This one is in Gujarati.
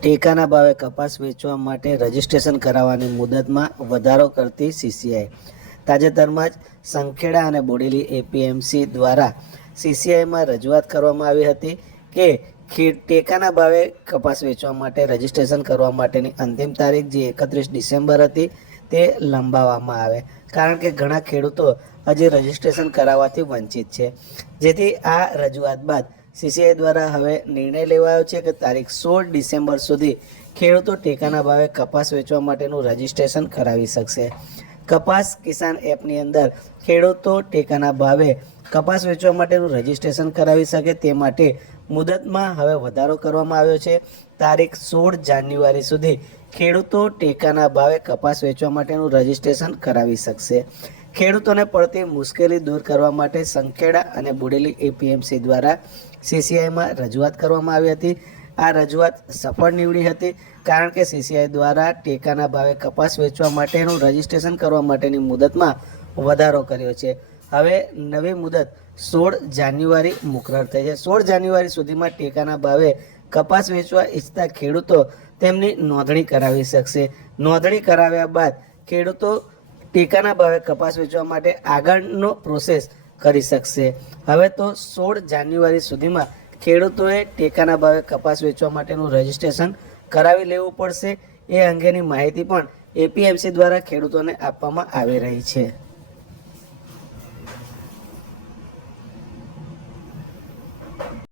ટેકાના ભાવે કપાસ વેચવા માટે રજીસ્ટ્રેશન કરાવવાની મુદતમાં વધારો કરતી સીસીઆઈ તાજેતરમાં જ સંખેડા અને બોડેલી એપીએમસી દ્વારા સીસીઆઈમાં રજૂઆત કરવામાં આવી હતી કે ટેકાના ભાવે કપાસ વેચવા માટે રજીસ્ટ્રેશન કરવા માટેની અંતિમ તારીખ જે એકત્રીસ ડિસેમ્બર હતી તે લંબાવવામાં આવે. કારણ કે ઘણા ખેડૂતો હજી રજીસ્ટ્રેશન કરાવવાથી વંચિત છે. જેથી આ રજૂઆત બાદ સીસીઆઈ દ્વારા હવે નિર્ણય લેવાયો છે કે તારીખ સોળ ડિસેમ્બર સુધી ખેડૂતો ટેકાના ભાવે કપાસ વેચવા માટેનું રજિસ્ટ્રેશન કરાવી શકશે. કપાસ કિસાન એપની અંદર ખેડૂતો ટેકાના ભાવે કપાસ વેચવા માટેનું રજિસ્ટ્રેશન કરાવી શકે તે માટે મુદતમાં હવે વધારો કરવામાં આવ્યો છે. તારીખ સોળ જાન્યુઆરી સુધી ખેડૂતો ટેકાના ભાવે કપાસ વેચવા માટેનું રજીસ્ટ્રેશન કરાવી શકશે. ખેડૂતોને પડતી મુશ્કેલી દૂર કરવા માટે સંખેડા અને બુડેલી એપીએમસી દ્વારા સીસીઆઈમાં રજૂઆત કરવામાં આવી હતી. આ રજૂઆત સફળ નીવડી હતી કારણ કે સીસીઆઈ દ્વારા ટેકાના ભાવે કપાસ વેચવા માટેનું રજીસ્ટ્રેશન કરવા માટેની મુદતમાં વધારો કર્યો છે. હવે નવી મુદત સોળ જાન્યુઆરી મુકરર થઈ છે. સોળ જાન્યુઆરી સુધીમાં ટેકાના ભાવે કપાસ વેચવા ઈચ્છતા ખેડૂતો તેમની નોંધણી કરાવી શકશે. નોંધણી કરાવ્યા બાદ ખેડૂતો ટેકાના ભાવે કપાસ વેચવા માટે આગળનો પ્રોસેસ કરી શકશે. હવે તો સોળ જાન્યુઆરી સુધીમાં ખેડૂતોએ ટેકાના ભાવે કપાસ વેચવા માટેનું રજિસ્ટ્રેશન કરાવી લેવું પડશે. એ અંગેની માહિતી પણ એપીએમસી દ્વારા ખેડૂતોને આપવામાં આવી રહી છે.